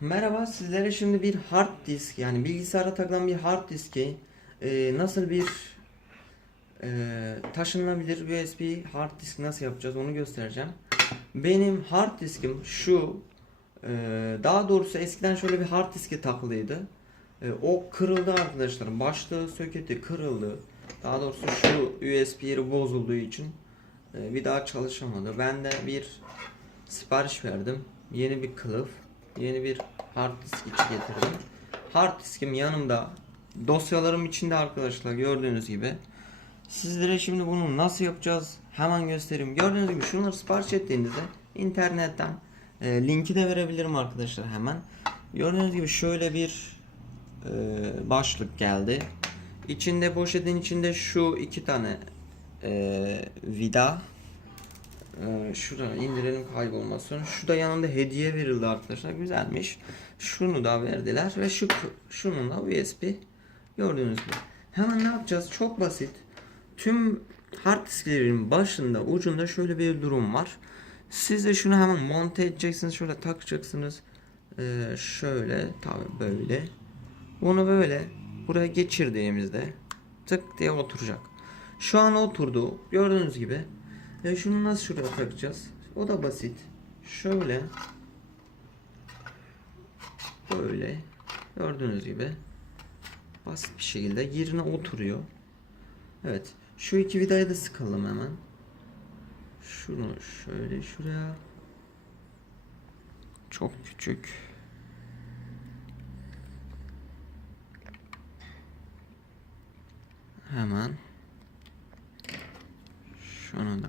Merhaba, sizlere şimdi bir hard disk yani bilgisayara takılan bir hard diski e, nasıl bir e, taşınabilir USB hard disk nasıl yapacağız onu göstereceğim. Benim hard diskim şu, e, daha doğrusu eskiden şöyle bir hard diske takılıydı. E, o kırıldı arkadaşlar, başlığı söketi kırıldı. Daha doğrusu şu USB yeri bozulduğu için e, bir daha çalışamadı. Ben de bir sipariş verdim. Yeni bir kılıf, yeni bir hard disk içi getirdim. Hard diskim yanımda. Dosyalarım içinde arkadaşlar gördüğünüz gibi. Sizlere şimdi bunu nasıl yapacağız hemen göstereyim. Gördüğünüz gibi şunları sipariş ettiğinizde internetten e, linki de verebilirim arkadaşlar hemen. Gördüğünüz gibi şöyle bir e, başlık geldi. İçinde poşetin içinde şu iki tane e, vida ee, şuraya indirelim kaybolmasın. Şu da yanında hediye verildi arkadaşlar. Güzelmiş. Şunu da verdiler ve şu şunun da USB gördüğünüz gibi. Hemen ne yapacağız? Çok basit. Tüm hard disklerin başında ucunda şöyle bir durum var. Siz de şunu hemen monte edeceksiniz. Şöyle takacaksınız. Ee, şöyle tabi böyle. Bunu böyle buraya geçirdiğimizde tık diye oturacak. Şu an oturdu. Gördüğünüz gibi. E şunu nasıl şuraya takacağız? O da basit. Şöyle. Böyle. Gördüğünüz gibi. Basit bir şekilde yerine oturuyor. Evet. Şu iki vidayı da sıkalım hemen. Şunu şöyle şuraya. Çok küçük. Hemen. Şunu da.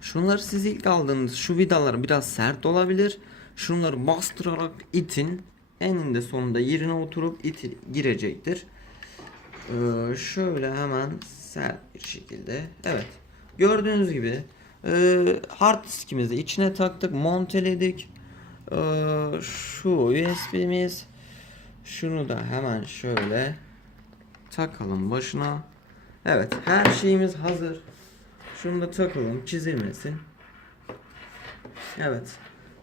Şunları siz ilk aldığınız şu vidalar biraz sert olabilir. Şunları bastırarak itin. Eninde sonunda yerine oturup iti girecektir. Ee, şöyle hemen sert bir şekilde. Evet. Gördüğünüz gibi e, hard diskimizi içine taktık, monteledik. Ee, şu USB'miz. Şunu da hemen şöyle takalım başına. Evet her şeyimiz hazır. Şunu da takalım çizilmesin. Evet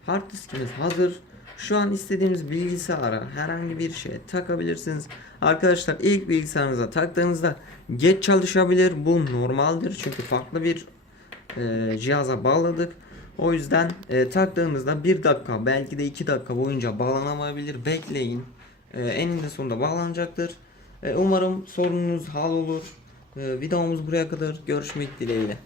hard diskimiz hazır. Şu an istediğimiz bilgisayara herhangi bir şeye takabilirsiniz. Arkadaşlar ilk bilgisayarınıza taktığınızda geç çalışabilir. Bu normaldir çünkü farklı bir e, cihaza bağladık. O yüzden e, taktığınızda bir dakika belki de iki dakika boyunca bağlanamayabilir. Bekleyin. E, eninde sonunda bağlanacaktır. E, umarım sorununuz hal olur. E, videomuz buraya kadar. Görüşmek dileğiyle.